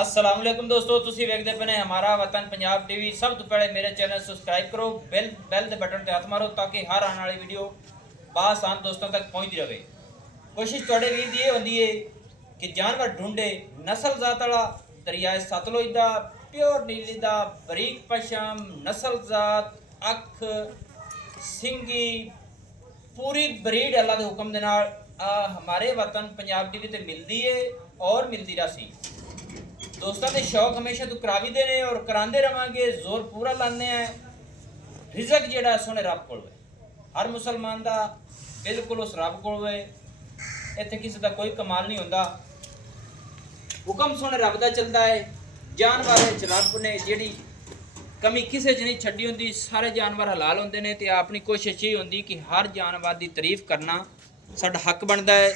अस्सलाम वालेकुम दोस्तों, ਤੁਸੀਂ ਵੇਖਦੇ ਪਏ ਹਮਾਰਾ ਵਤਨ ਪੰਜਾਬ ਟੀਵੀ। ਸਭ ਤੋਂ ਪਹਿਲੇ ਮੇਰੇ ਚੈਨਲ ਸਬਸਕ੍ਰਾਈਬ ਕਰੋ, ਬੈਲ ਦੇ ਬਟਨ ਤੇ ਹੱਥ ਮਾਰੋ ਤਾਂ ਕਿ ਹਰ ਆਉਣ ਵਾਲੀ ਵੀਡੀਓ ਬਾਸਾਨ ਦੋਸਤਾਂ ਤੱਕ ਪਹੁੰਚਦੀ ਰਹੇ। ਕੋਸ਼ਿਸ਼ ਤੁਹਾਡੇ ਵੀਰ ਦੀ ਇਹ ਹੁੰਦੀ ਹੈ ਕਿ ਜਾਨਵਰ ਢੂੰਢੇ ਨਸਲ ਜ਼ਾਤ ਵਾਲਾ ਦਰਿਆਏ ਸਤਲੁਜ ਦਾ ਪਿਓਰ ਨੀਲੀ ਦਾ ਬਰੀਕ ਪਸ਼ਮ ਨਸਲ ਜ਼ਾਤ ਅੱਖ ਸਿੰਘੀ पूरी ब्रीड अल्लाह के हुक्म दे नाल हमारे वतन पंजाब टीवी ते मिलती है और मिलती रही। दोस्तों के शौक हमेशा तो करा भी देने और कराते रवांगे, जोर पूरा लाने हैं। रिजक जिहड़ा सोने रब कोल है, हर मुसलमान का बिल्कुल उस रब कोल है। इत्थे किसी का कोई कमाल नहीं होंदा, हुक्म सोने रब का चलता है। जानवर रब ने जिहड़ी कमी किसी च नहीं छड्डी होंदी, सारे जानवर हलाल होंदे ने ते अपनी कोशिश ये होंदी कि हर जानवर की तारीफ करना साडा हक बनता है।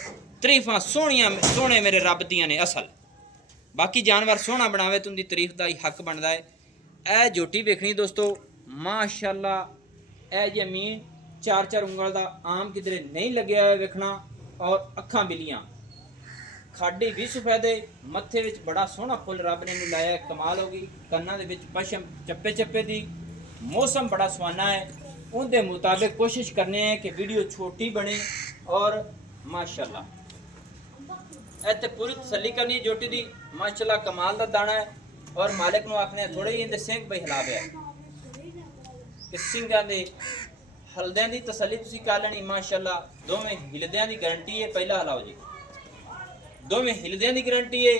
तारीफां सोहणियां सोहणे मेरे रब दियां ने असल, बाकी जानवर सोहना बनावे तो उनकी तारीफ का ही हक बनता है। ए झोटी वेखनी दोस्तों माशाअल्लाह, ए जमीन 4-4 उंगल का आम किधरे नहीं लगे हुए वेखना, और अखां बिलियां खाडी भी सफेदे, मत्थे विच बड़ा सोहना फुल रब ने इनू लाया, कमाल होगी। कन्नां दे विच पशम चप्पे चप्पे दी, मौसम बड़ा सुहाना है। उनके मुताबिक कोशिश करने हैं कि वीडियो छोटी बने और माशाअल्लाह इत्थे पूरी तसल्ली करनी जोटी दी। माशाअल्लाह कमाल दा दाना है और मालिक नू आखने थोड़े ही इहदे सिंह पई हिला पिया कि सिंघां दे हलदियां दी तसल्ली तुसीं कर लेनी। माशाअल्लाह दोवें हिलदियां दी गारंटी है। पहला हलाओ जी, दोवें हिलदियां दी गारंटी है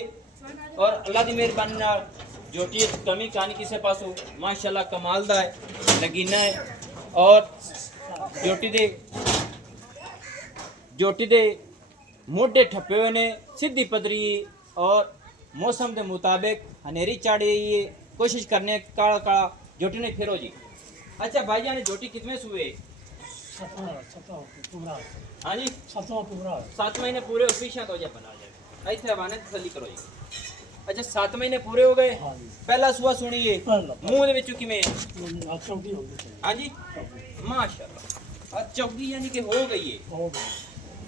और अल्लाह की मेहरबानी नाल जोटी कमी कानी किसी पासों माशाअल्लाह कमाल दा है, लगीना है। और जोटी दे मोढे ठप्पे हुए ने, सीधी पदरी और मौसम के मुताबिक हनेरी चाड़ी है। कोशिश करने काला काला जोटी ने फिरो जी। अच्छा भाईजान ने जोटी कितने सूए? हाँ जी 7 महीने पूरे और पीछा तो जा बना जाए ऐसे हवाने तसल्ली करो जी। अच्छा 7 महीने पूरे हो गए। पहला सुआ सुनिए मुंह दे विचों किवें? हाँ जी माशाअल्लाह चौकी यानी कि हो गई है।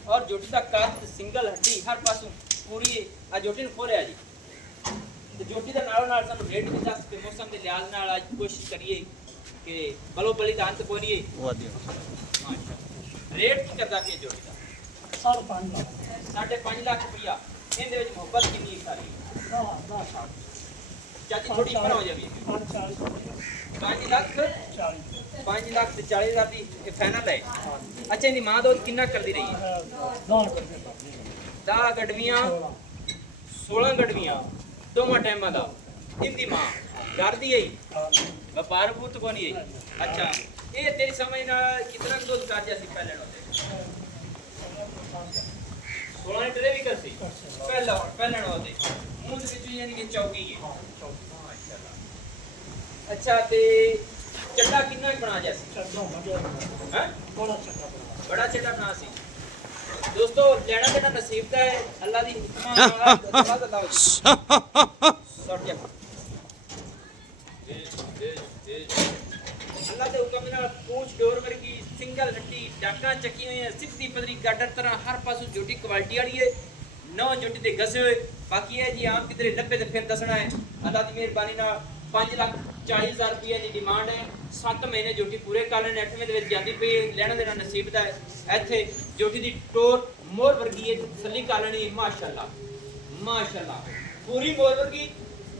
और जोटी का कद सिंगल हड्डी हर पासों पूरी है। आ जोटी ने खोलिया जी तो जोटी का नालों नाल सानू रेट भी दस के मौसम के लिहाज नाल आज कोशिश करिए कि बलो बली का अंत कोई नहीं है। माशाअल्लाह रेट की करदा कि जोटी का 5.5 लाख रुपया। इहदे विच मोहब्बत कितनी सारी चाची थोड़ी पर हो जावी 5 लाख 5,40,000 दी फाइनल है। अच्छा इहदी मां दो कितना करदी रही है? 10 गडवियां 16 गडवियां दोवां टाइमां दा इहदी मां करदी है। व्यापार भूत को नहीं है। अच्छा ये तेरी समझ ना कितना दूध कर जैसी पहले होते 16 लीटर भी करती पहला होते मुंह विच यानी कि चौकी है माशाल्लाह। अच्छा ते चड्डा कितना बना जैसे हैं? बड़ा चड्डा बना सी दोस्तों। लेना देना नसीब दा है, अल्लाह दी हुक्म अल्लाह के हुक्म नाल पूंछ डोर वर्गी सिंगल हड्डी डाका चकी हुई है, सीधी पदरी गाडर तरह हर पासों जोटी क्वालिटी वाली है। 9 जोटी दे गसे हुए बाकी है जी आम किधरे 90 ते फिर दसना है। अल्लाह की मेहरबानी नाल 5,40,000 रुपये की डिमांड है। 7 महीने जोटी पूरे कर लेने, 8वें दे विच जांदी पई। लेना देना नसीब दा है। इत्थे जोटी दी टोर मोर वर्गी है, तसल्ली कर लेनी माशाअल्लाह माशाअल्लाह पूरी मोर वर्गी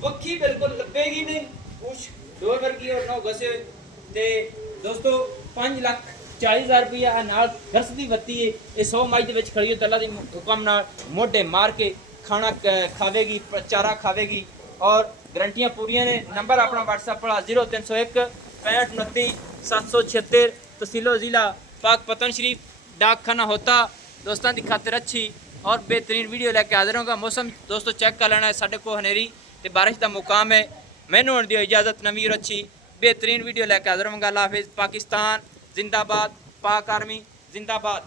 वक्खी बिल्कुल लपेगी नहीं, पूछ डोर वर्गी और 9 गसे हुए। ते दोस्तों 5,40,000 रुपया नाल गरस दी वत्ती है। ये 100 मई दे विच खड़ी हो अल्लाह दी हुक्म नाल मोढे मार के खाना खावेगी, चारा खावेगी और गारंटियां पूरियां ने। नंबर अपना व्हाट्सएप पर 0301 65 29 776 तहसीलो ज़िला पाक पतन शरीफ डाक खाना होता। दोस्तों की खातिर अच्छी और बेहतरीन वीडियो लेके हाजिर होगा। मौसम दोस्तों चेक कर लेना है, साढ़े को हनेरी ते बारिश का मुकाम है। मैनू होने दियो इजाज़त, नवी और अच्छी बेहतरीन वीडियो लेके हाजिर होगा। अल्लाह हाफिज़। पाकिस्तान जिंदाबाद, पाक आर्मी जिंदाबाद।